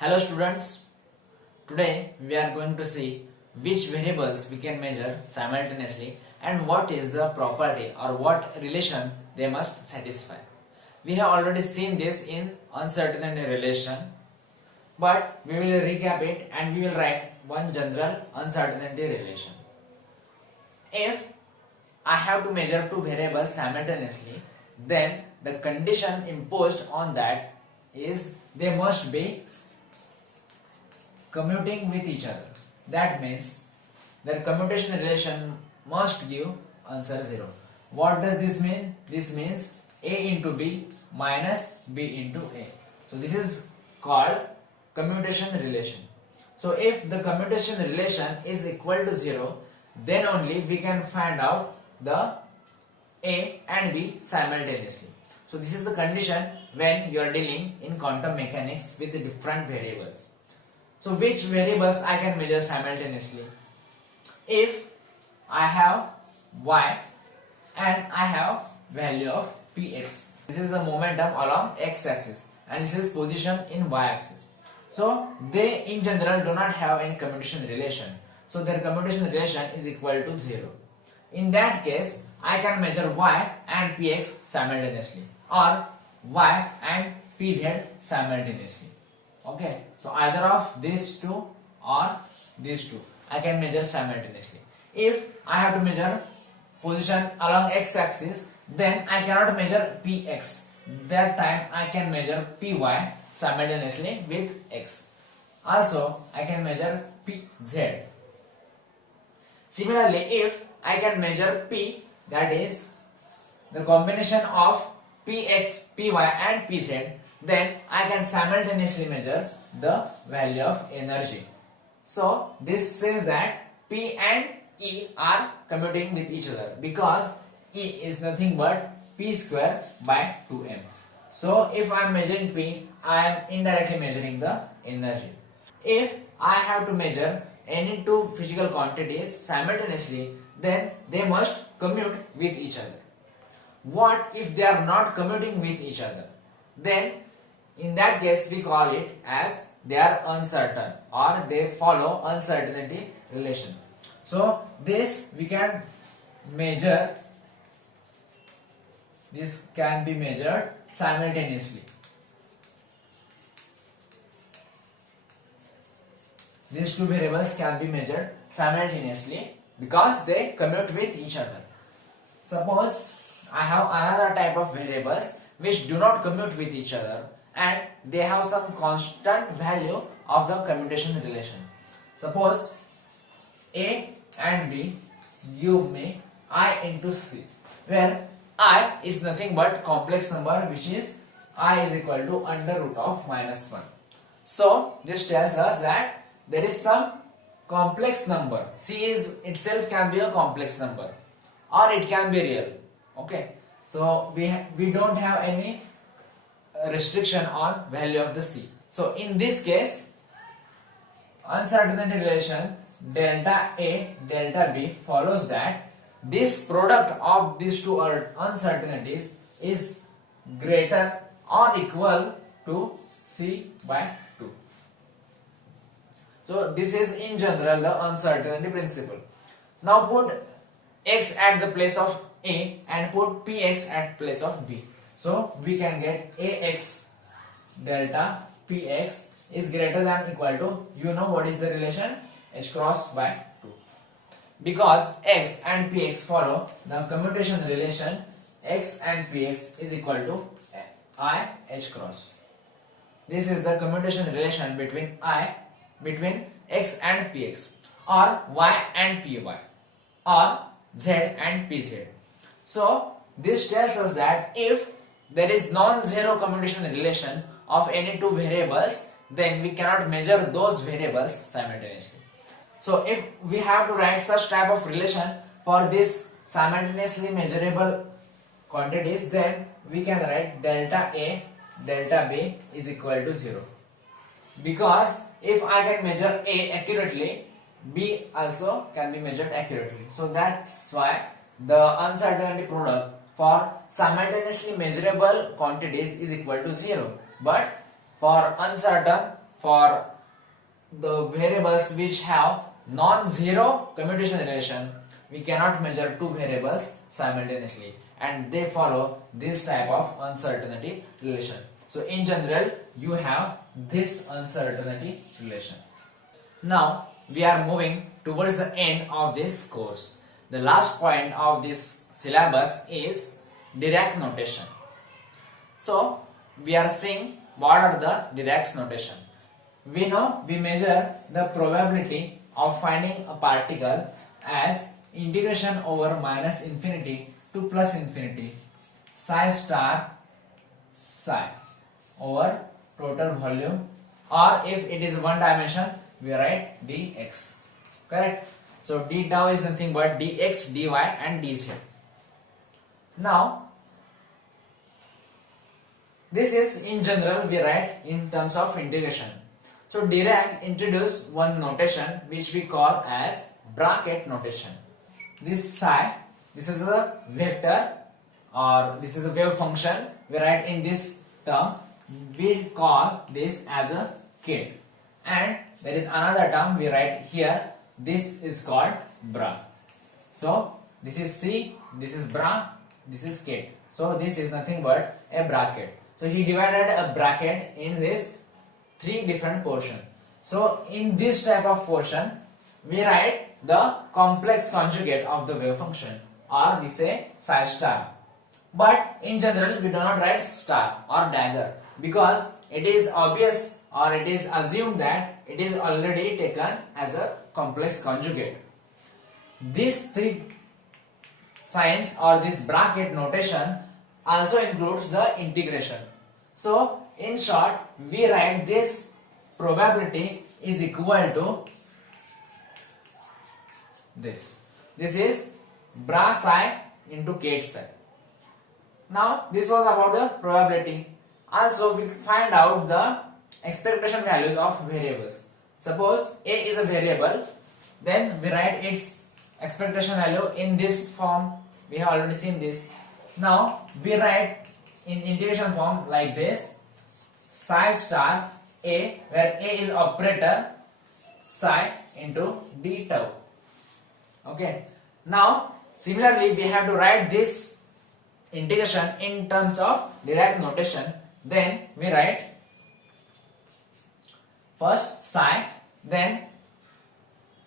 Hello students, today we are going to see which variables we can measure simultaneously and what is the property or what relation they must satisfy. We have already seen this in uncertainty relation, but we will recap it and we will write one general uncertainty relation. If I have to measure two variables simultaneously, then the condition imposed on that is they must be commuting with each other. That means their commutation relation must give answer 0. What does this mean? This means A into B minus B into A. So this is called commutation relation. So if the commutation relation is equal to 0, then only we can find out the A and B simultaneously. So this is the condition when you are dealing in quantum mechanics with different variables. So which variables I can measure simultaneously? If I have y and I have value of px. This is the momentum along x-axis and this is position in y-axis. So they in general do not have any commutation relation. So their commutation relation is equal to 0. In that case, I can measure y and px simultaneously or y and pz simultaneously. Okay, so either of these two or these two I can measure simultaneously. If I have to measure position along x-axis, then I cannot measure px. That time I can measure py simultaneously with x. Also, I can measure pz. Similarly, if I can measure p, that is the combination of px, py and pz, then I can simultaneously measure the value of energy. So this says that P and E are commuting with each other because E is nothing but P square by 2m. So if I am measuring P, I am indirectly measuring the energy. If I have to measure any two physical quantities simultaneously, then they must commute with each other. What if they are not commuting with each other? Then in that case we call it as they are uncertain or they follow uncertainty relation. So this we can measure, this can be measured simultaneously. These two variables can be measured simultaneously because they commute with each other. Suppose I have another type of variables which do not commute with each other and they have some constant value of the commutation relation. Suppose A and B give me I into C, where I is nothing but complex number which is I is equal to under root of minus 1. So this tells us that there is some complex number. C is itself can be a complex number or it can be real. Okay, so we don't have any restriction on value of the C. So in this case, uncertainty relation delta A delta B follows that this product of these two uncertainties is greater or equal to C by 2. So this is in general the uncertainty principle. Now put x at the place of A and put px at place of B. So we can get Ax delta Px is greater than equal to, you know what is the relation? H cross by 2. Because x and px follow the commutation relation, x and px is equal to I H cross. This is the commutation relation between x and px or y and py or z and pz. So this tells us that if there is non-zero commutation relation of any two variables, then we cannot measure those variables simultaneously. So if we have to write such type of relation for this simultaneously measurable quantities, then we can write delta A delta B is equal to 0. Because if I can measure A accurately, B also can be measured accurately. So that's why the uncertainty product for simultaneously measurable quantities is equal to 0, but for uncertain for the variables which have non-zero commutation relation, we cannot measure two variables simultaneously, and they follow this type of uncertainty relation. So in general, you have this uncertainty relation. Now we are moving towards the end of this course. The last point of this syllabus is Dirac notation. So we are seeing what are the Dirac's notation. We know we measure the probability of finding a particle as integration over minus infinity to plus infinity psi star psi over total volume, or if it is one dimension we write dx. Correct? So d tau is nothing but dx, dy and dz. Now this is in general we write in terms of integration. So Dirac introduced one notation which we call as bracket notation. This psi, this is a vector or this is a wave function, we write in this term, we call this as a kate, and there is another term we write here, this is called bra. So this is C, this is bra, this is kate. So this is nothing but a bracket. So he divided a bracket in this three different portions. So in this type of portion, we write the complex conjugate of the wave function, or we say psi star. But in general, we do not write star or dagger because it is obvious or it is assumed that it is already taken as a complex conjugate. These three signs or this bracket notation also includes the integration. So in short, we write this probability is equal to this. This is bra psi into kate psi. Now this was about the probability. Also we find out the expectation values of variables. Suppose A is a variable, then we write its expectation value in this form. We have already seen this. Now we write in integration form like this, psi star A, where A is operator psi into d tau. Okay. Now similarly we have to write this integration in terms of Dirac notation. Then we write first psi, then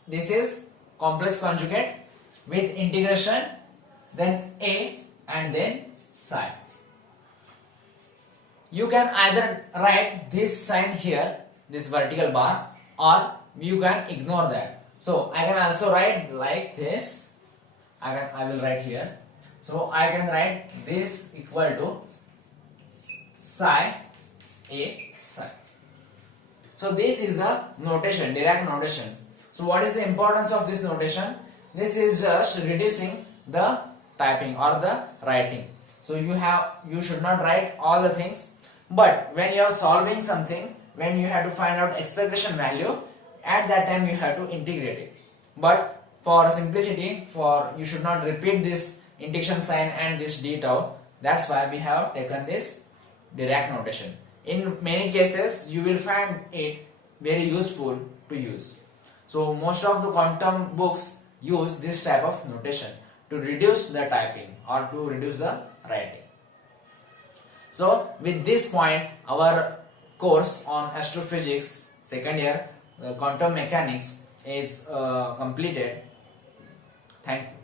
this is complex conjugate with integration, then A and then psi. You can either write this sign here, this vertical bar, or you can ignore that. So I can also write like this. I will write here. So I can write this equal to psi A psi. So this is the notation, Dirac notation. So what is the importance of this notation? This is just reducing the typing or the writing. So you should not write all the things, but when you are solving something, when you have to find out expectation value, at that time you have to integrate it. But for simplicity, you should not repeat this integration sign and this d tau. That's why we have taken this Dirac notation. In many cases, you will find it very useful to use. So most of the quantum books use this type of notation to reduce the typing or to reduce the writing. So with this point, our course on astrophysics second year quantum mechanics is completed. Thank you.